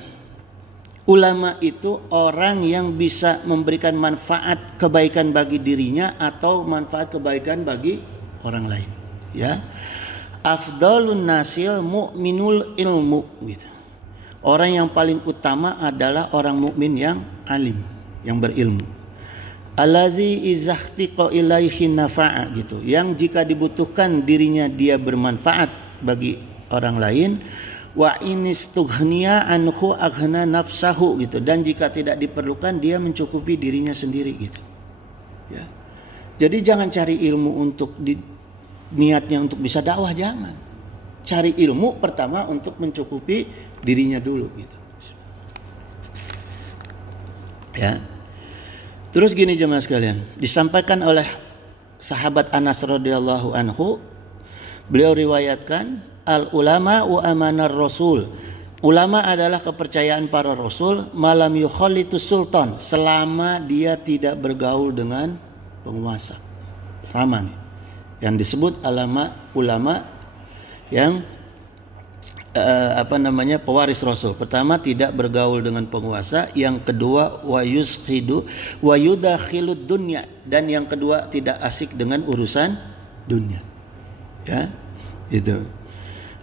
ulama itu orang yang bisa memberikan manfaat kebaikan bagi dirinya atau manfaat kebaikan bagi orang lain, ya. Afdalun nasil mu'minul ilmu gitu. Orang yang paling utama adalah orang mukmin yang alim, yang berilmu. Allazi izahtiqa ilaihi nafa'a gitu. Yang jika dibutuhkan dirinya dia bermanfaat bagi orang lain. Wa inistughniya anhu aghna nafsahu gitu. Dan jika tidak diperlukan dia mencukupi dirinya sendiri gitu. Ya. Jadi jangan cari ilmu untuk niatnya untuk bisa dakwah, jangan. Cari ilmu pertama untuk mencukupi dirinya dulu gitu. Ya. Terus gini jemaah sekalian, disampaikan oleh sahabat Anas radhiyallahu anhu, beliau riwayatkan al ulama wa amanar rasul. Ulama adalah kepercayaan para rasul, malam yukhalitus sultan, selama dia tidak bergaul dengan penguasa. Sama nih. Yang disebut ulama yang pewaris rasul. Pertama, tidak bergaul dengan penguasa. Yang kedua, wa yuskhidu wa yudakhilud dunya, dan yang kedua tidak asik dengan urusan dunia. Ya, itu.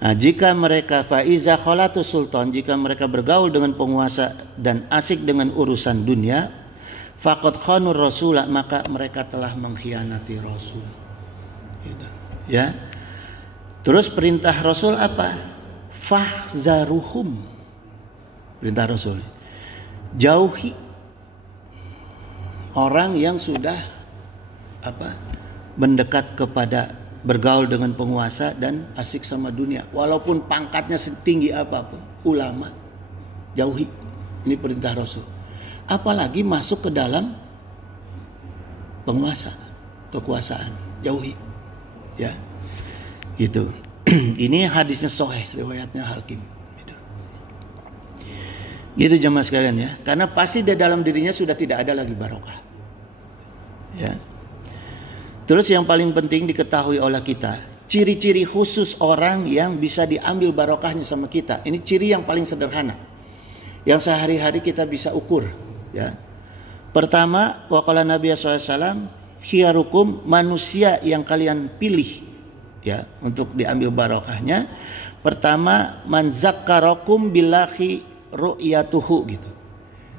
Nah, jika mereka faiza khalatu sultan, jika mereka bergaul dengan penguasa dan asik dengan urusan dunia, faqad khanur rasulah, maka mereka telah mengkhianati rasul. Gitu. Ya. Terus perintah rasul apa? Fahzaruhum, perintah Rasul, jauhi orang yang sudah mendekat kepada bergaul dengan penguasa dan asik sama dunia, walaupun pangkatnya setinggi apapun. Ulama jauhi, ini perintah Rasul. Apalagi masuk ke dalam penguasa, kekuasaan, jauhi, ya, gitu. Ini hadisnya sahih, riwayatnya Hakim. Gitu jemaah sekalian ya. Karena pasti di dalam dirinya sudah tidak ada lagi barokah. Ya. Terus yang paling penting diketahui oleh kita, ciri-ciri khusus orang yang bisa diambil barokahnya sama kita. Ini ciri yang paling sederhana, yang sehari-hari kita bisa ukur. Ya. Pertama, waqala Nabi SAW, khiyarukum, manusia yang kalian pilih, ya, untuk diambil barokahnya. Pertama, man zakkarakum billahi ru'yatuhu gitu.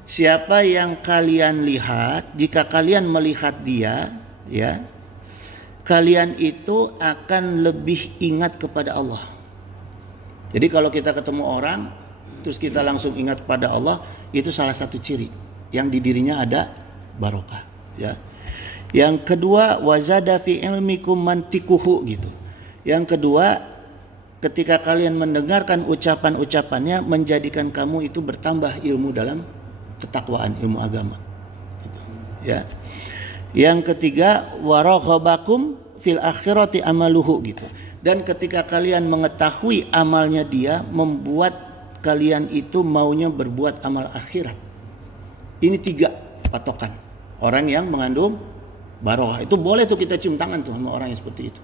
Siapa yang kalian lihat, jika kalian melihat dia, ya, kalian itu akan lebih ingat kepada Allah. Jadi kalau kita ketemu orang terus kita langsung ingat pada Allah, itu salah satu ciri yang di dirinya ada barokah, ya. Yang kedua, wazada fi ilmikum mantikuhu gitu. Yang kedua, ketika kalian mendengarkan ucapan-ucapannya, menjadikan kamu itu bertambah ilmu dalam ketakwaan, ilmu agama. Gitu. Ya. Yang ketiga, waraghabakum fil akhirati amaluhu gitu. Dan ketika kalian mengetahui amalnya dia, membuat kalian itu maunya berbuat amal akhirat. Ini 3 patokan orang yang mengandung barokah. Itu boleh tuh kita cium tangan tuh sama orang yang seperti itu.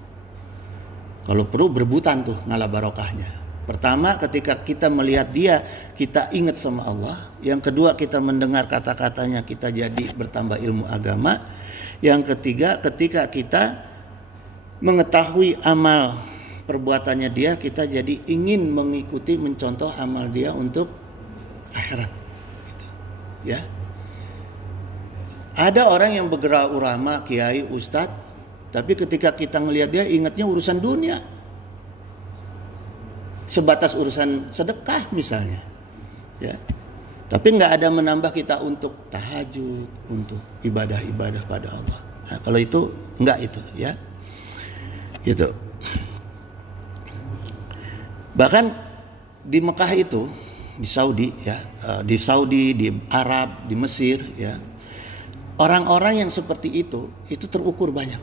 Kalau perlu berebutan tuh ngalah barokahnya. Pertama, ketika kita melihat dia, kita ingat sama Allah. Yang kedua, kita mendengar kata-katanya, kita jadi bertambah ilmu agama. Yang ketiga, ketika kita mengetahui amal perbuatannya dia, kita jadi ingin mengikuti, mencontoh amal dia untuk akhirat. Gitu. Ya. Ada orang yang bergerak ulama, kiai, ustadz, tapi ketika kita ngelihat dia, ingatnya urusan dunia. Sebatas urusan sedekah misalnya. Ya. Tapi nggak ada menambah kita untuk tahajud, untuk ibadah-ibadah pada Allah. Nah, kalau itu enggak itu, ya. Gitu. Bahkan di Mekah itu, di Saudi ya, di Saudi, di Arab, di Mesir ya. Orang-orang yang seperti itu terukur banyak.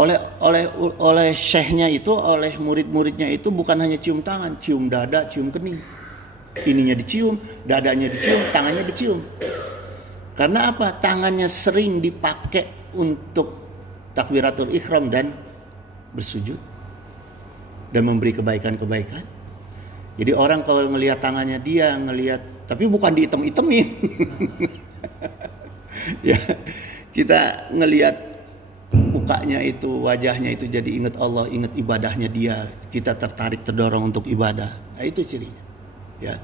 Oleh syekhnya itu, oleh murid-muridnya itu bukan hanya cium tangan, cium dada, cium kening. Ininya dicium, dadanya dicium, tangannya dicium. Karena apa? Tangannya sering dipakai untuk takbiratul ihram dan bersujud dan memberi kebaikan-kebaikan. Jadi orang kalau ngelihat tangannya dia, tapi bukan diitem-itemin. Ya, kita ngelihat mukanya itu, wajahnya itu jadi ingat Allah, ingat ibadahnya dia. Kita tertarik, terdorong untuk ibadah. Nah, itu cirinya. Ya.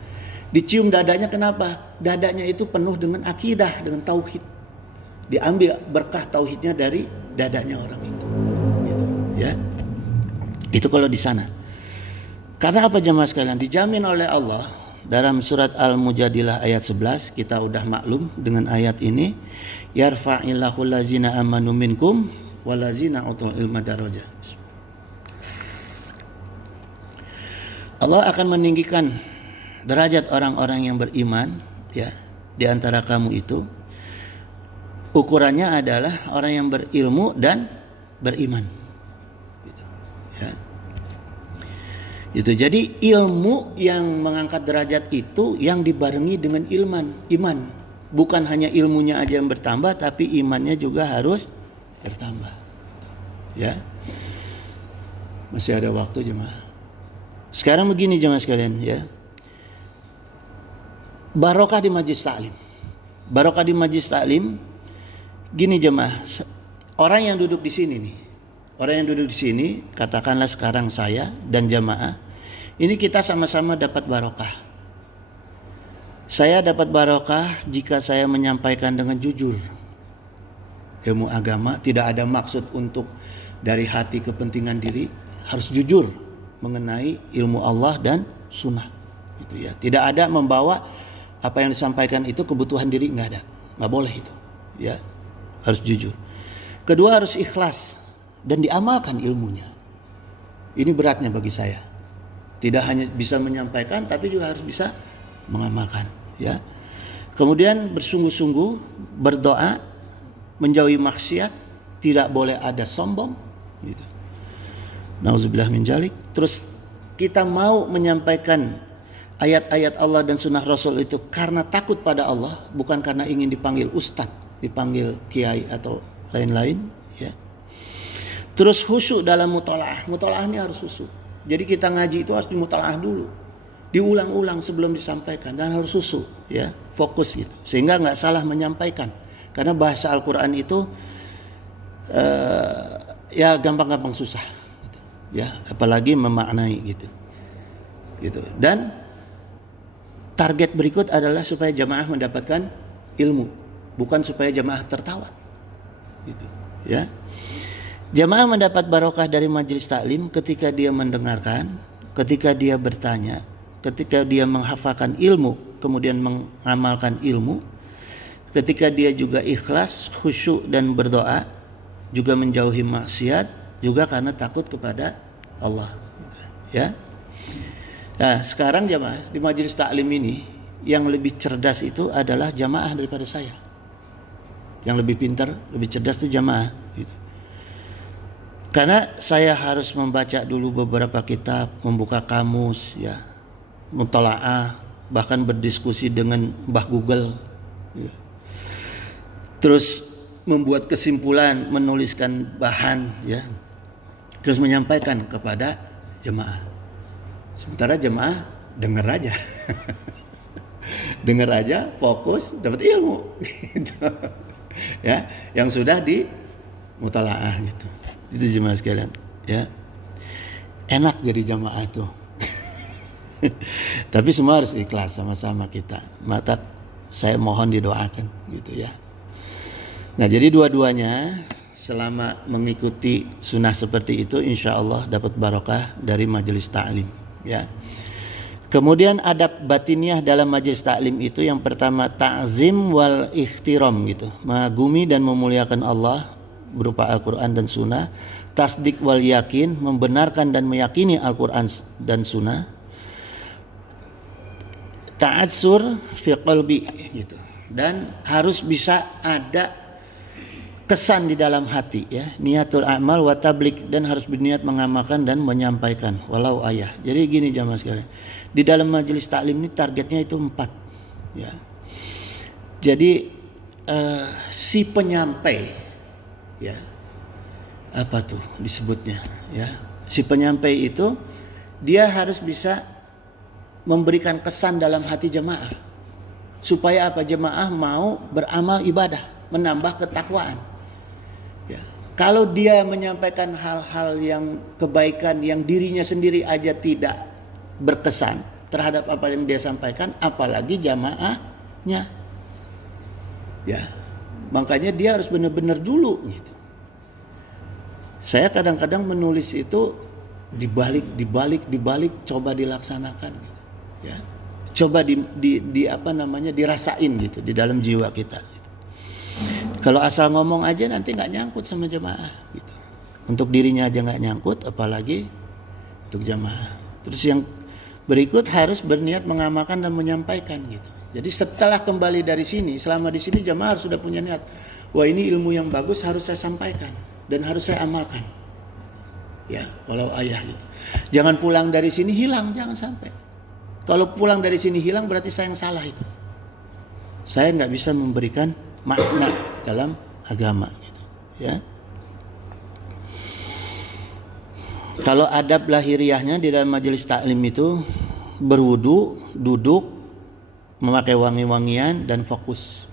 Dicium dadanya kenapa? Dadanya itu penuh dengan akidah, dengan tauhid. Diambil berkah tauhidnya dari dadanya orang itu. Gitu, ya. Itu kalau di sana. Karena apa jemaah sekalian? Dijamin oleh Allah dalam surat Al-Mujadilah ayat 11, kita udah maklum dengan ayat ini. Yarfa'illahu lazina amanu minkum walazina utul ilma darajah. Allah akan meninggikan derajat orang-orang yang beriman ya di antara kamu itu. Ukurannya adalah orang yang berilmu dan beriman. Gitu, ya. Itu jadi ilmu yang mengangkat derajat itu yang dibarengi dengan iman. Bukan hanya ilmunya aja yang bertambah, tapi imannya juga harus bertambah. Ya. Masih ada waktu jemaah. Sekarang begini jemaah sekalian ya. Barokah di majlis taklim. Barokah di majlis taklim. Gini jemaah, orang yang duduk di sini nih. Orang yang duduk di sini, katakanlah sekarang saya dan jamaah, ini kita sama-sama dapat barokah. Saya dapat barokah jika saya menyampaikan dengan jujur. Ilmu agama tidak ada maksud untuk dari hati kepentingan diri, harus jujur mengenai ilmu Allah dan sunnah. Gitu ya. Tidak ada membawa apa yang disampaikan itu kebutuhan diri, nggak ada, nggak boleh itu. Ya, harus jujur. Kedua harus ikhlas dan diamalkan ilmunya. Ini beratnya bagi saya. Tidak hanya bisa menyampaikan, tapi juga harus bisa mengamalkan. Ya. Kemudian bersungguh-sungguh berdoa, menjauhi maksiat, tidak boleh ada sombong. Gitu. Nauzubillah min dzalik. Terus kita mau menyampaikan ayat-ayat Allah dan sunnah Rasul itu karena takut pada Allah, bukan karena ingin dipanggil ustadz, dipanggil kiai atau lain-lain. Ya. Terus khusyuk dalam mutalaah. Mutalaah ini harus khusyuk. Jadi kita ngaji itu harus dimutalaah dulu, diulang-ulang sebelum disampaikan, dan harus khusyuk, ya, fokus gitu, sehingga nggak salah menyampaikan. Karena bahasa Al-Quran itu ya gampang-gampang susah, gitu. Ya, apalagi memaknai gitu. Dan target berikut adalah supaya jamaah mendapatkan ilmu, bukan supaya jamaah tertawa, gitu. Ya. Jamaah mendapat barokah dari majelis taklim ketika dia mendengarkan, ketika dia bertanya, ketika dia menghafalkan ilmu, kemudian mengamalkan ilmu, ketika dia juga ikhlas, khusyuk dan berdoa, juga menjauhi maksiat, juga karena takut kepada Allah. Ya. Nah, sekarang jamaah di majelis taklim ini yang lebih cerdas itu adalah jamaah daripada saya. Yang lebih pintar, lebih cerdas itu jamaah. Gitu. Karena saya harus membaca dulu beberapa kitab, membuka kamus, ya, mutalaah, bahkan berdiskusi dengan Mbah Google, ya. Terus membuat kesimpulan, menuliskan bahan, ya, terus menyampaikan kepada jemaah. Sementara jemaah dengar aja, dengar aja, fokus, dapat ilmu, gitu. Ya, yang sudah di mutalaah gitu. Itu jemaah sekalian, ya. Enak jadi jamaah tuh. Tapi semua harus ikhlas sama-sama kita. Maka saya mohon didoakan gitu ya. Nah, jadi dua-duanya selama mengikuti sunnah seperti itu, insya Allah dapat barokah dari majelis taklim, ya. Kemudian adab batiniah dalam majelis taklim itu yang pertama ta'zim wal ikhtiram gitu, mengagumi dan memuliakan Allah berupa Al-Quran dan Sunnah. Tasdik wal yakin, membenarkan dan meyakini Al-Quran dan Sunnah. ta'atsur fi qalbi gitu. Dan harus bisa ada kesan di dalam hati ya, niatul amal wa tabligh, dan harus berniat mengamalkan dan menyampaikan walau ayah. Jadi gini jamaah sekalian, di dalam majelis taklim ini targetnya itu 4 ya. Jadi si penyampai ya, apa tuh disebutnya ya, si penyampai itu dia harus bisa memberikan kesan dalam hati jemaah supaya apa, jemaah mau beramal ibadah, menambah ketakwaan ya. Kalau dia menyampaikan hal-hal yang kebaikan yang dirinya sendiri aja tidak berkesan terhadap apa yang dia sampaikan, apalagi jamaahnya ya. Makanya dia harus benar-benar dulu gitu. Saya kadang-kadang menulis itu dibalik coba dilaksanakan gitu ya. Coba dirasain gitu di dalam jiwa kita gitu. Kalau asal ngomong aja nanti nggak nyangkut sama jemaah gitu. Untuk dirinya aja nggak nyangkut, apalagi untuk jemaah. Terus yang berikut harus berniat mengamalkan dan menyampaikan gitu. Jadi setelah kembali dari sini, selama di sini jemaah harus sudah punya niat, wah ini ilmu yang bagus harus saya sampaikan dan harus saya amalkan ya, walau ayah gitu. Jangan pulang dari sini hilang, jangan sampai. Kalau pulang dari sini hilang berarti saya yang salah itu. Saya nggak bisa memberikan makna dalam agama gitu ya. Kalau adab lahiriahnya di dalam majelis taklim itu berwudu, duduk, memakai wangi-wangian dan fokus.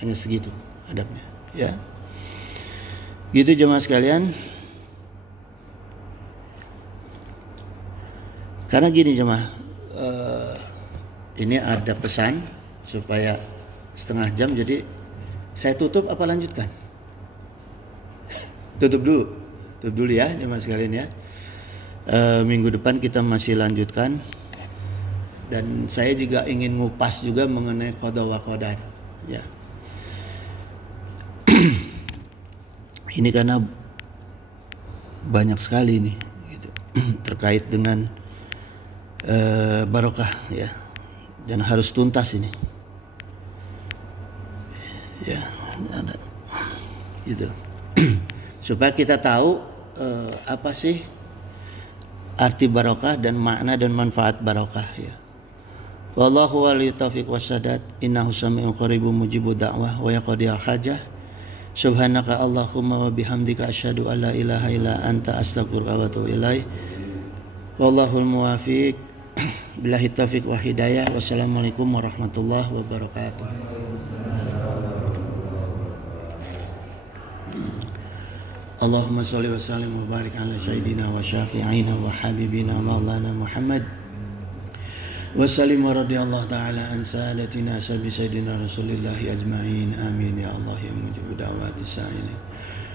Hanya segitu adabnya ya. Gitu jemaah sekalian. Karena gini jemaah, ini ada pesan supaya setengah jam, jadi saya tutup apa lanjutkan? Tutup dulu ya jemaah sekalian ya. Minggu depan kita masih lanjutkan, dan saya juga ingin ngupas juga mengenai qada wa qadar ya. Ini karena banyak sekali nih gitu, terkait dengan barokah ya, dan harus tuntas ini ya gitu. Supaya kita tahu apa sih arti barokah dan makna dan manfaat barokah ya. Wallahu waliyut taufiq wassadad, innahu sami'un qaribun mujibud da'wah wa yaqdiyal hajah. Subhanaka Allahumma wa bihamdika asyhadu an la ilaha illa anta astaghfiruka wa atubu ilaik. Wallahul muwafiq, billahi taufiq wa hidayah. Wassalamualaikum warahmatullahi wabarakatuh. Allahumma shalli wa sallim wa barik ala sayyidina wa syafi'ina wa habibina maulana Muhammad wa sallim wa radiyallahu ta'ala an sadatina sabi sayyidina rasulillahi ajma'in. Amin ya Allah ya mujibu da'wati sa'ilin.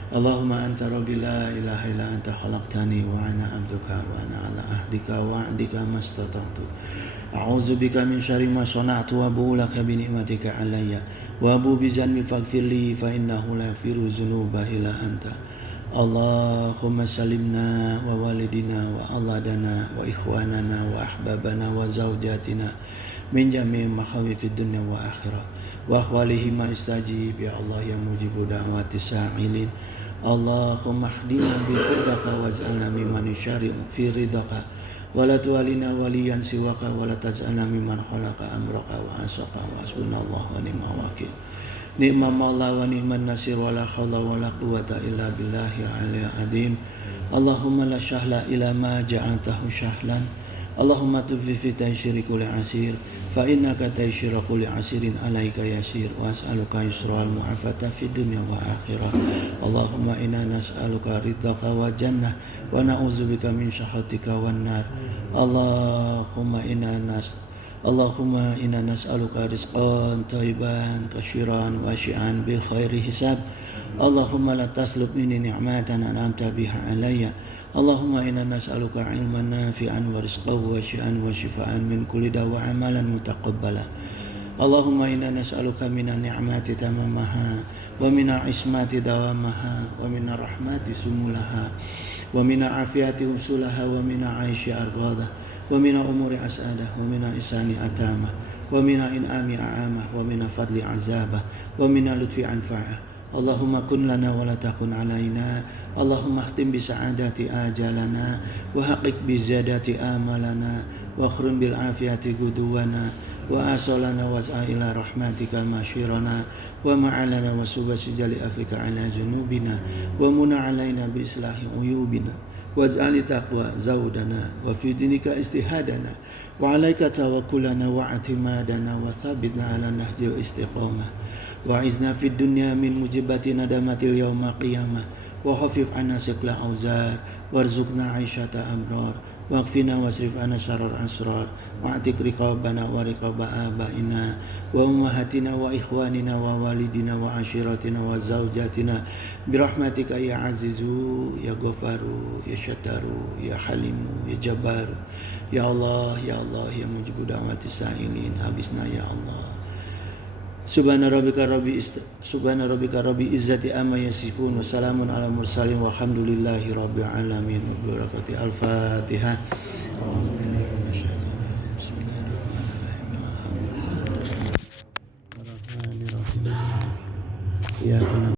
Allahumma anta rabbi la ilaha illa anta khalaqtani wa ana abduka wa ana ala ahdika wa ahdika mastata'tu. A'udzu bika min syarri ma sana'tu wa abu'u laka bi ni'matika alayya wa abu'u bi dhanbi faghfirli fa innahu la yaghfiru dzunuba illa anta. Allahumma salimna wa walidina wa auladana wa ikhwanana wa ahbabana wa zawjatina min jami' makhawifid dunya wa akhirah wa ahwalihim istajib ya Allah ya mujibu da'wati sa'ilin. Allahumma hdina bi ridaka waj'alna mimman yusyari'u fi ridaka wa la tuwalina waliyan siwaka wa la taj'alna mimman khalaqa amraka wa asaka wa hasbunallahu wa ni'mal wakil. Ni'ma maula wa ni'man nasir wa la hawla wa la quwwata illa billahi al-'aliyyil 'azim. Allahumma la syahla ila ma ja'altahu syahlan. Allahumma tufi fi taysyiri kulli asir fa innaka taysyiru kulli asirin alaika yasir wa as'aluka yusra wal mu'afata fid dunya wa akhirah. Allahumma inna nas'aluka ridhaka wa jannah wa na'udzubika min sakhatika wan nar. Allahumma inna nas'aluka rizqan thayyiban kasyiran wasi'an bil khairi hisab. Allahumma la taslub minni ni'matan an'amta biha alayya. Allahumma inna nas'aluka ilman nafi'an wa rizqan wasi'an wa shifaan min kulli da' wa amalan mutaqabbala. Allahumma inna nas'aluka minan ni'mati tamamaha wa minal ismati dawamaha wa minar rahmati sumulaha wa minal afiyati usulaha wa minal aishi arqadah wa mina umuri as'adah wa mina isani atama wa mina in'ami a'amah, wa mina fadli azabah, wa mina lutfi anfa'ah. Allahumma kun lana wa la takun alaina. Allahumma khtim bi sa'adati ajalana wa haqiq bi zadati amalana wa khrum bil afiyati guduwana wa asalana wa ila rahmatika masyirana wa ma'alana wa subasi jali afika ala junubina wa muna alaina bi islahi uyubina waj'ali taqwa zawdana wa fi dinika istihadana wa alaika tawakkulana wa atimadana wa thabitna ala nahjil istiqamah wa izna fid dunya min mujibati nadamatil yawma qiyamah wa khafif anna siqla auzar warzuqna aisyata abrar waqfina wasrif anna syarar asrar wa'atik riqabana wa riqaba abaina wa ummahatina wa ikhwanina wa walidina wa ashiratina wa zawjatina birahmatika ya azizu ya ghafaru ya syataru ya halimu ya jabaru ya Allah ya mujibu da'wati sa'ilin habisna ya Allah. Subhana rabbika rabbi izzati amma yasifun wa salamun ala mursalin walhamdulillahi rabbil alamin. Barakati al-Fatihah. Bismillahirrahmanirrahim. Ya